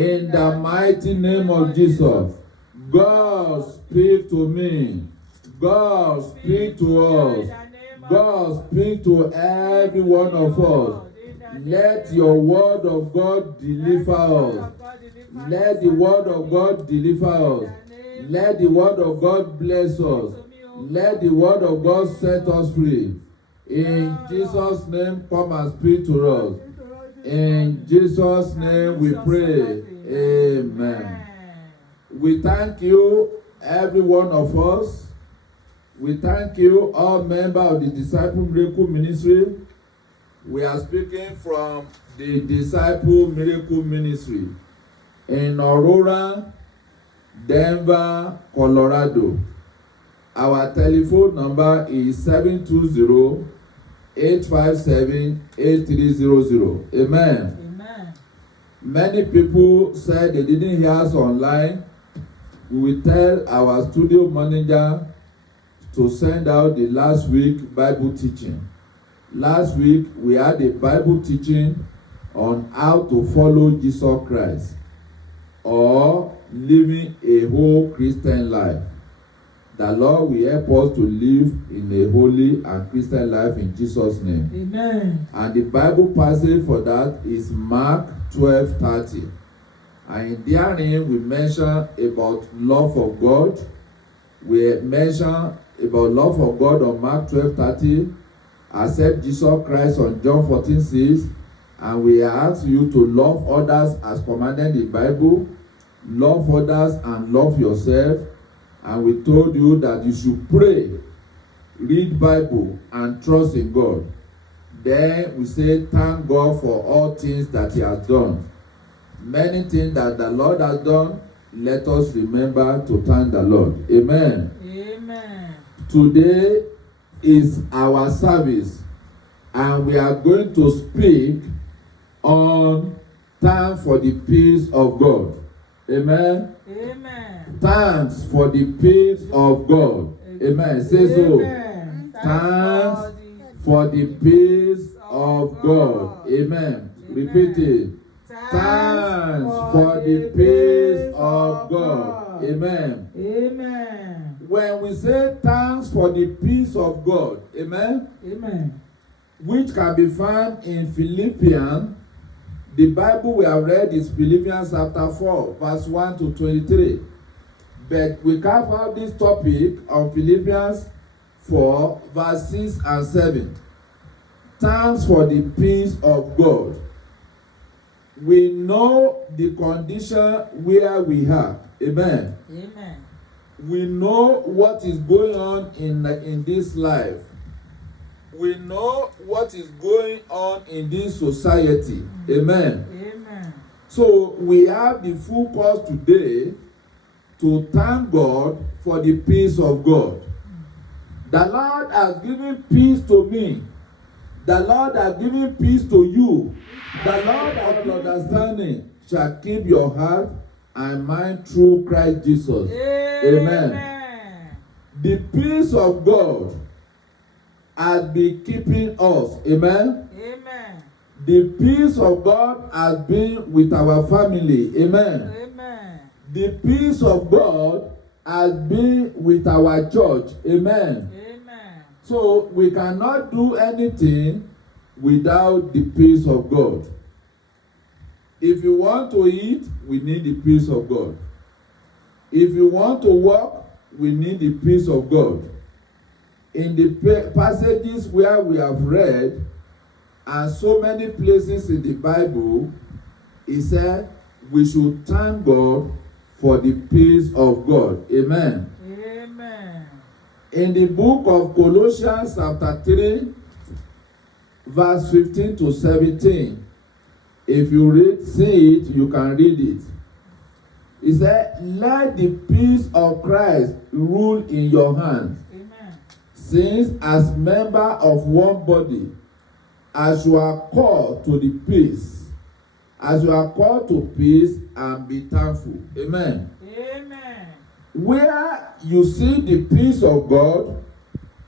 In the mighty name of Jesus, God speak to me. God speak to us. God speak to every one of us. Let your word of God deliver us. Let the word of God deliver us. Let the word of God bless us. Let the word of God set us free. In Jesus' name, come and speak to us. In Jesus' name we pray. Amen. We thank you, every one of us. We thank you, all members of the Disciple Miracle Ministry. We are speaking from the Disciple Miracle Ministry in Aurora, Denver, Colorado. Our telephone number is 720-857-8300. Amen. Amen. Many people said they didn't hear us online. We will tell our studio manager to send out the last week Bible teaching. Last week we had a Bible teaching on how to follow Jesus Christ or living a whole Christian life. The Lord will help us to live in a holy and Christian life in Jesus' name. Amen. And the Bible passage for that is Mark 12:30. And therein we mention about love of God. We mention about love of God on Mark 12:30. Accept Jesus Christ on John 14:6. And we ask you to love others as commanded in the Bible. Love others and love yourself. And we told you that you should pray, read Bible, and trust in God. Then we say thank God for all things that He has done. Many things that the Lord has done, let us remember to thank the Lord. Amen. Amen. Today is our service, and we are going to speak on thanks for the peace of God. Amen. Amen. Thanks for the peace of God. Amen. Say so. Thanks for the peace of God. Amen. Repeat it. Thanks for the peace of God. Amen. Amen. When we say thanks for the peace of God, amen, Amen. which can be found in Philippians, the Bible we have read is Philippians chapter 4, verse 1 to 23. But we carve out this topic on Philippians 4, verse 6 and 7. Thanks for the peace of God. We know the condition where we are. Amen. Amen. We know what is going on in this life. We know what is going on in this society. Amen. Amen. So we have the full cause today to thank God for the peace of God. The Lord has given peace to me. The Lord has given peace to you. The Lord of understanding shall keep your heart and mind through Christ Jesus. Amen. The peace of God has been keeping us. Amen. Amen. The peace of God has been with our family. Amen. Amen. The peace of God has been with our church. Amen. Amen. So we cannot do anything without the peace of God. If you want to eat, we need the peace of God. If you want to walk, we need the peace of God. In the passages where we have read, and so many places in the Bible, it said we should thank God for the peace of God. Amen. Amen. In the book of Colossians chapter 3, verse 15 to 17, if you see it, you can read it. It said, let the peace of Christ rule in your hands. Amen. Since as member of one body, as you are called to the peace, as you are called to peace, and be thankful. Amen. Amen. Where you see the peace of God,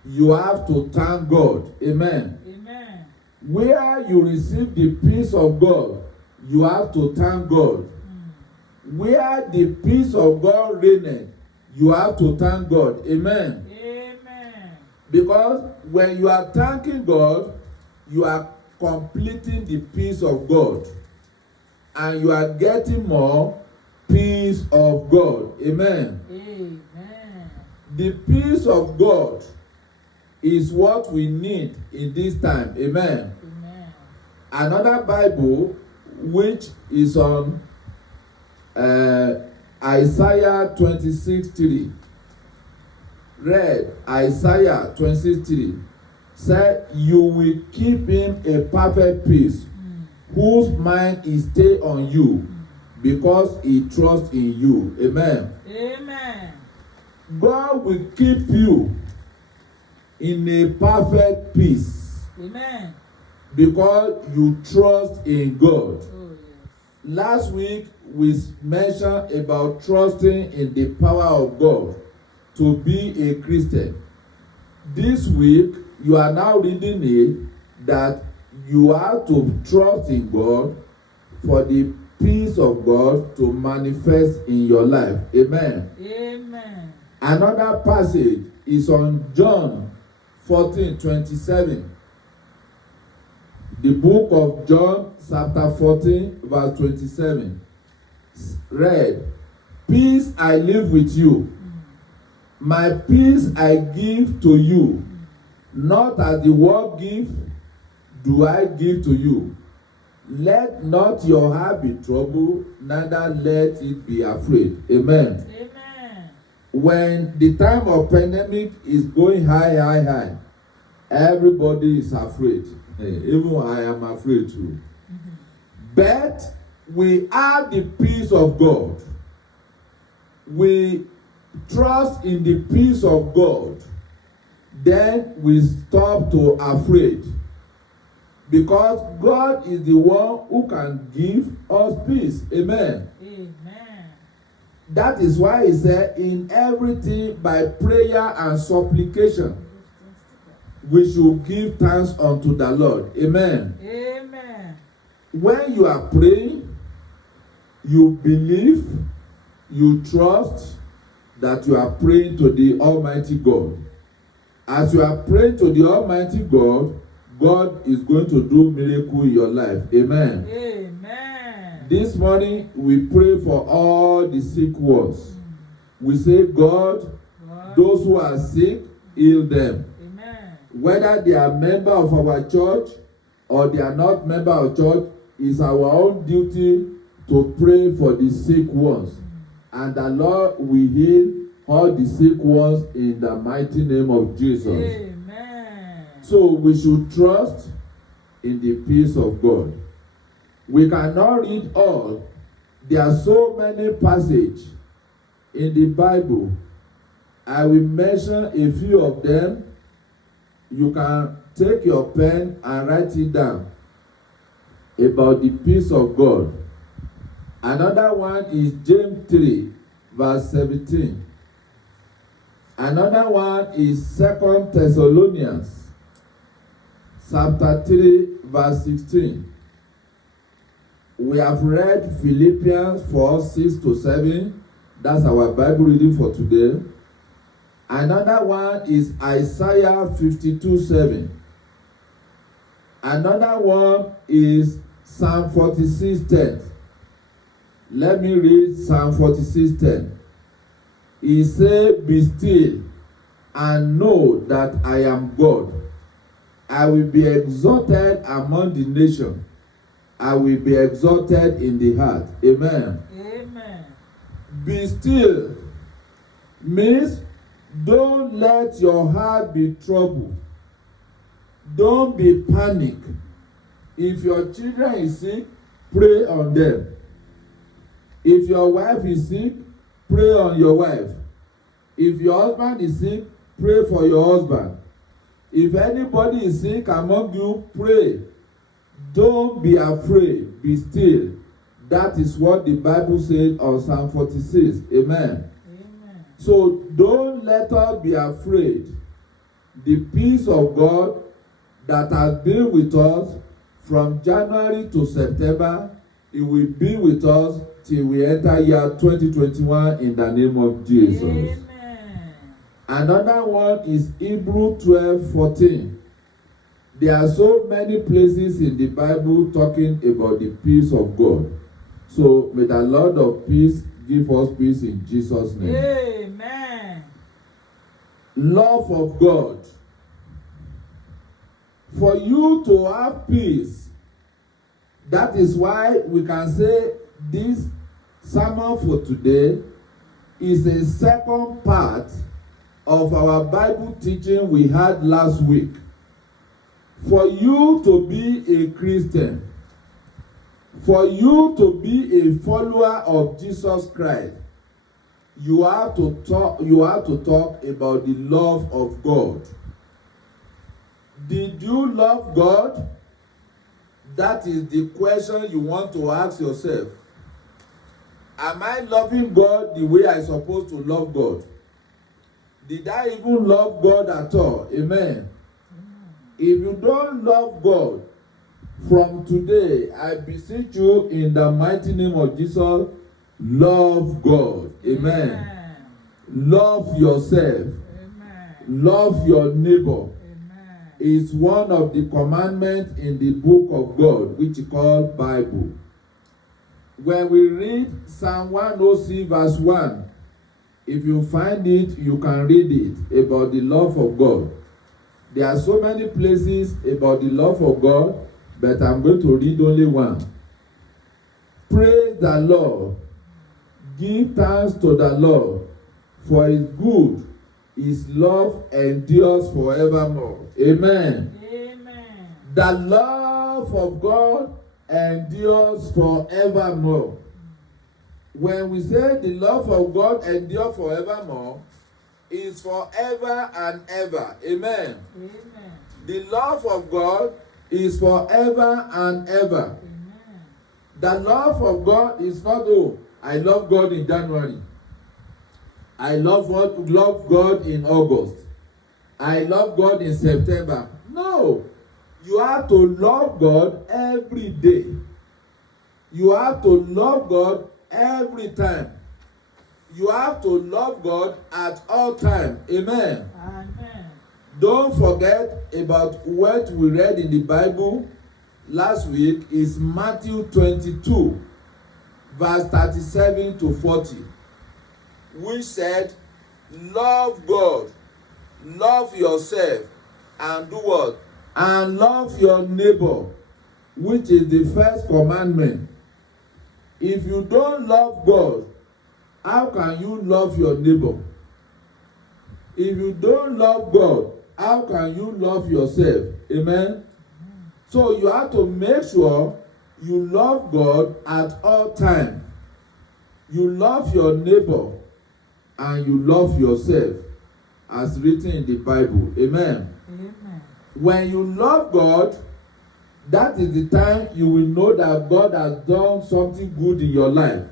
you have to thank God. Amen. Amen. Where you receive the peace of God, you have to thank God. Where the peace of God reigneth, you have to thank God. Amen. Amen. Because when you are thanking God, you are completing the peace of God. And you are getting more peace of God. Amen. Amen. The peace of God is what we need in this time. Amen. Amen. Another Bible which is on Isaiah 26:3. Read Isaiah 26:3. Said, you will keep him a perfect peace, whose mind is stayed on you, because he trusts in you. Amen. Amen. God will keep you in a perfect peace. Amen. Because you trust in God. Oh, yes. Last week we mentioned about trusting in the power of God to be a Christian. This week you are now reading it that you have to trust in God for the peace of God to manifest in your life. Amen. Amen. Another passage is on John 14:27. The book of John, chapter 14, verse 27. Read, peace I leave with you. My peace I give to you. Not as the world give, do I give to you. Let not your heart be troubled, neither let it be afraid. Amen. Amen. When the time of pandemic is going high, everybody is afraid. Even I am afraid too. But we have the peace of God. We trust in the peace of God. Then we stop to afraid. Because God is the one who can give us peace. Amen. Amen. That is why he said, in everything by prayer and supplication, we should give thanks unto the Lord. Amen. Amen. When you are praying, you believe, you trust that you are praying to the Almighty God. As you are praying to the Almighty God, God is going to do miracle in your life. Amen. Amen. This morning, we pray for all the sick ones. We say, God, those who are sick, heal them. Amen. Whether they are member of our church or they are not member of church, it's our own duty to pray for the sick ones. And the Lord will heal all the sick ones in the mighty name of Jesus. Amen. So we should trust in the peace of God. We cannot read all. There are so many passages in the Bible. I will mention a few of them. You can take your pen and write it down about the peace of God. Another one is James 3, verse 17. Another one is 2 Thessalonians, chapter 3, verse 16. We have read Philippians 4, 6-7. That's our Bible reading for today. Another one is Isaiah 52:7. Another one is Psalm 46:10. Let me read Psalm 46:10. He said, be still and know that I am God. I will be exalted among the nations. I will be exalted in the heart. Amen. Amen. Be still means don't let your heart be troubled. Don't be panic. If your children is sick, pray on them. If your wife is sick, pray on your wife. If your husband is sick, pray for your husband. If anybody is sick among you, pray. Don't be afraid. Be still. That is what the Bible says on Psalm 46. Amen. Amen. So don't let us be afraid. The peace of God that has been with us from January to September, it will be with us till we enter year 2021 in the name of Jesus. Amen. Another one is Hebrew 12:14. There are so many places in the Bible talking about the peace of God. So may the Lord of peace give us peace in Jesus' name. Amen. Love of God. For you to have peace, that is why we can say this sermon for today is a second part of our Bible teaching we had last week. For you to be a Christian, for you to be a follower of Jesus Christ, you have to talk about the love of God. Did you love God? That is the question you want to ask yourself. Am I loving God the way I'm supposed to love God? Did I even love God at all? Amen. If you don't love God, from today, I beseech you in the mighty name of Jesus, love God. Amen. Amen. Love yourself. Amen. Love your neighbor. Amen. Is one of the commandments in the book of God, which is called Bible. When we read Psalm 106 verse 1, if you find it, you can read it about the love of God. There are so many places about the love of God, but I'm going to read only one. Praise the Lord. Give thanks to the Lord, for his good, his love endures forevermore. Amen. Amen. The love of God endures forevermore. When we say the love of God endures forevermore, is forever and ever. Amen. Amen. The love of God is forever and ever. Amen. The love of God is not, oh, I love God in January. I love God in August. I love God in September. No. You have to love God every day. You have to love God every time. You have to love God at all times. Amen. Amen. Don't forget about what we read in the Bible last week is Matthew 22, verse 37 to 40, which said, love God, love yourself, and do what? And love your neighbor, which is the first commandment. If you don't love God, how can you love your neighbor? If you don't love God, how can you love yourself? Amen? So you have to make sure you love God at all times. You love your neighbor and you love yourself, as written in the Bible. Amen? Amen. When you love God, that is the time you will know that God has done something good in your life.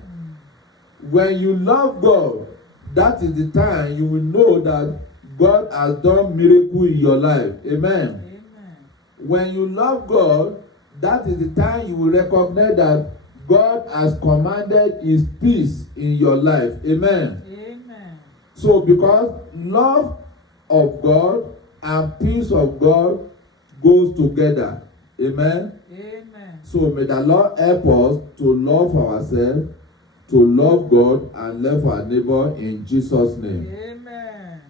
When you love God, that is the time you will know that God has done miracle in your life. Amen. Amen. When you love God, that is the time you will recognize that God has commanded his peace in your life. Amen. Amen. So because love of God and peace of God goes together. Amen. Amen. So may the Lord help us to love ourselves, to love God and love our neighbor in Jesus' name. Amen.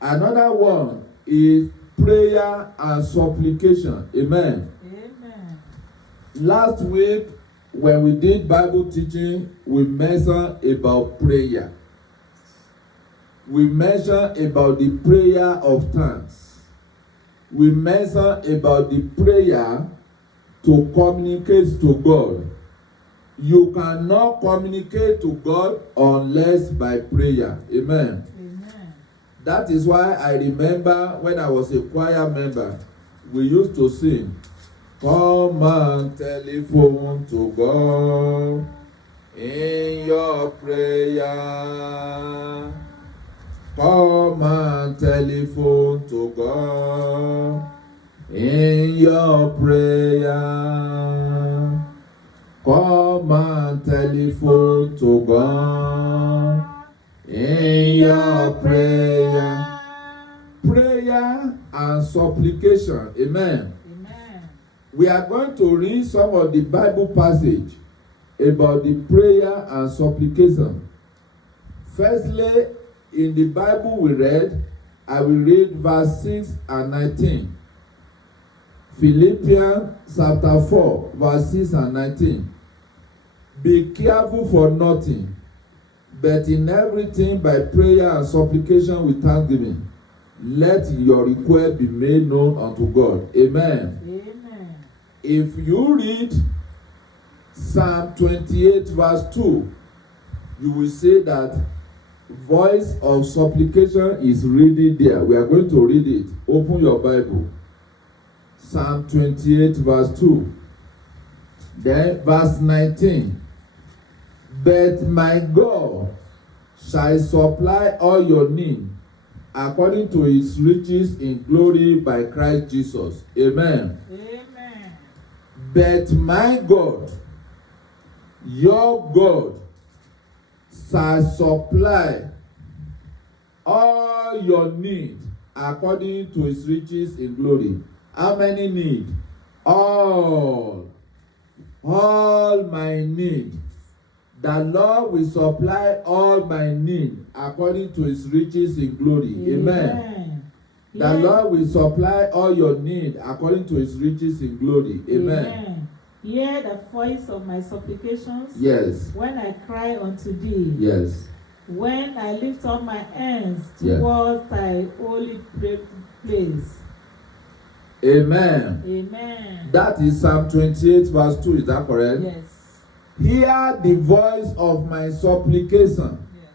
Another one is prayer and supplication. Amen. Amen. Last week, when we did Bible teaching, we mentioned about prayer. We mentioned about the prayer of thanks. We mentioned about the prayer to communicate to God. You cannot communicate to God unless by prayer. Amen. Amen. That is why I remember when I was a choir member, we used to sing, come and telephone to God in your prayer. Come and telephone to God in your prayer. Come and and telephone to God in your prayer. Prayer and supplication. Amen. Amen. We are going to read some of the Bible passage about the prayer and supplication. Firstly, in the Bible we read, I will read verse 6 and 19. Philippians chapter 4, verse 6 and 19. Be careful for nothing, but in everything by prayer and supplication with thanksgiving, let your request be made known unto God. Amen. Amen. If you read Psalm 28 verse 2, you will see that voice of supplication is really there. We are going to read it. Open your Bible. Psalm 28 verse 2. Then verse 19. But my God shall supply all your need according to his riches in glory by Christ Jesus. Amen. Amen. But my God, your God, shall supply all your need according to his riches in glory. How many need? All my need. The Lord will supply all my need according to his riches in glory. Amen. The Lord will supply all your need according to his riches in glory. Amen. Hear the voice of my supplications. Yes. When I cry unto thee. Yes. When I lift up my hands Yes. towards thy holy place. Amen. Amen. That is Psalm 28 verse 2. Is that correct? Yes. Hear the voice of my supplication. Yes.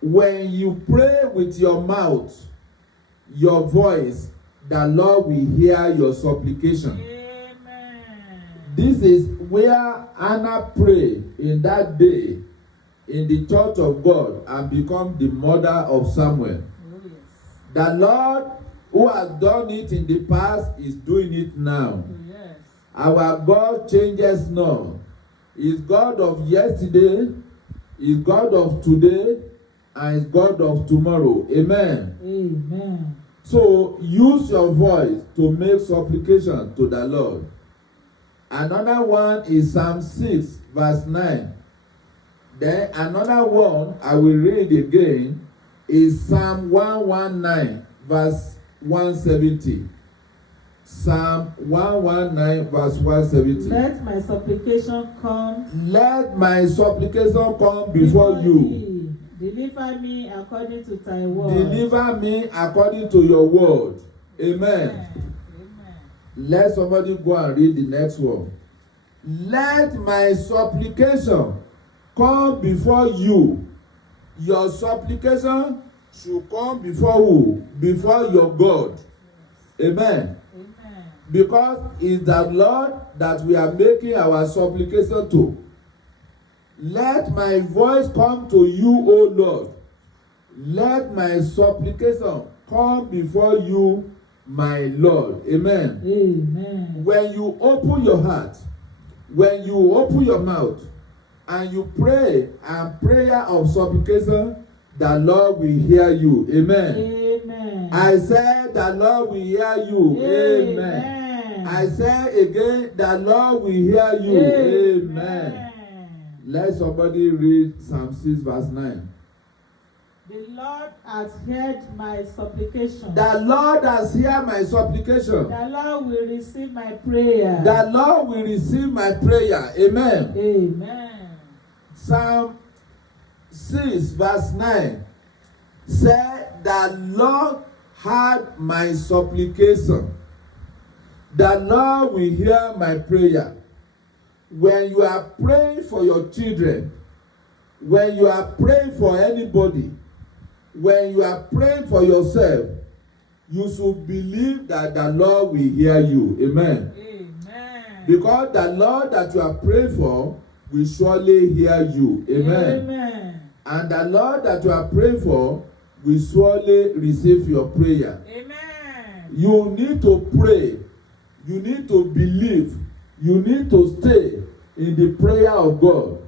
When you pray with your mouth, your voice, the Lord will hear your supplication. Amen. This is where Anna prayed in that day in the church of God and become the mother of Samuel. Oh, yes. The Lord who has done it in the past is doing it now. Oh, yes. Our God changes not. He's God of yesterday, He's God of today, and He's God of tomorrow. Amen. Amen. So use your voice to make supplication to the Lord. Another one is Psalm 6 verse 9. Then another one I will read again is Psalm 119 verse 170. Psalm 119 verse 170. Let my supplication come. Let my supplication come before you. Thee. Deliver me according to thy word. Deliver me according to your word. Amen. Amen. Let somebody go and read the next one. Let my supplication come before you. Your supplication should come before who? Before your God. Amen. Amen. Because it's the Lord that we are making our supplication to. Let my voice come to you, O Lord. Let my supplication come before you, my Lord. Amen. Amen. When you open your heart, when you open your mouth, and you pray and prayer of supplication, the Lord will hear you. Amen. Amen. I said the Lord will hear you. Amen. I say again, the Lord will hear you. Amen. Let somebody read Psalm 6 verse 9. The Lord has heard my supplication. The Lord has heard my supplication. The Lord will receive my prayer. The Lord will receive my prayer. Amen. Amen. Psalm 6 verse 9 said, the Lord heard my supplication. The Lord will hear my prayer. When you are praying for your children, when you are praying for anybody, when you are praying for yourself, you should believe that the Lord will hear you. Amen. Amen. Because the Lord that you are praying for will surely hear you. Amen. Amen. And the Lord that you are praying for will surely receive your prayer. Amen. You need to pray. You need to believe. You need to stay in the prayer of God.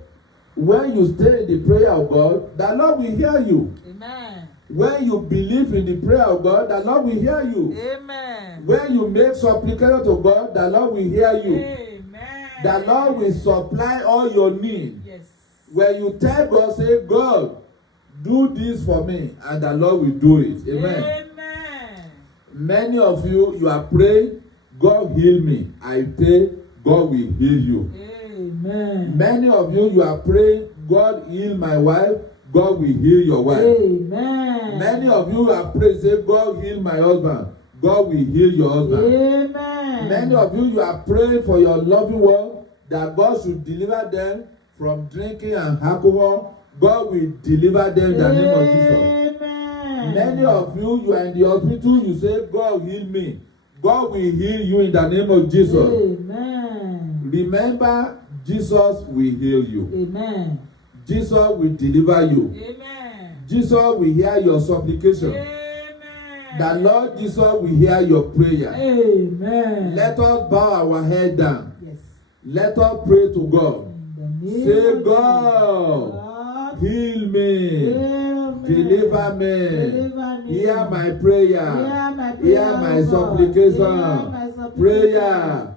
When you stay in the prayer of God, the Lord will hear you. Amen. When you believe in the prayer of God, the Lord will hear you. Amen. When you make supplication to God, the Lord will hear you. Amen. The Lord will supply all your needs. Yes. When you tell God, say, God, do this for me, and the Lord will do it. Amen. Amen. Many of you, you are praying, God heal me. I pray, God will heal you. Amen. Many of you, you are praying, God heal my wife, God will heal your wife. Amen. Many of you are praying, say, God heal my husband, God will heal your husband. Amen. Many of you, you are praying for your loving one, that God should deliver them from drinking and alcohol. God will deliver them in the name of Jesus. Amen. Many of you, you are in the hospital, you say, God heal me. God will heal you in the name of Jesus. Amen. Remember, Jesus will heal you. Amen. Jesus will deliver you. Amen. Jesus will hear your supplication. Amen. The Lord Jesus will hear your prayer. Amen. Let us bow our head down. Yes. Let us pray to God. Say, God, God, heal me. heal me. Deliver me. Deliver me. Hear my prayer. Hear my prayer, Hear my O God. supplication. Hear my supplication. Prayer.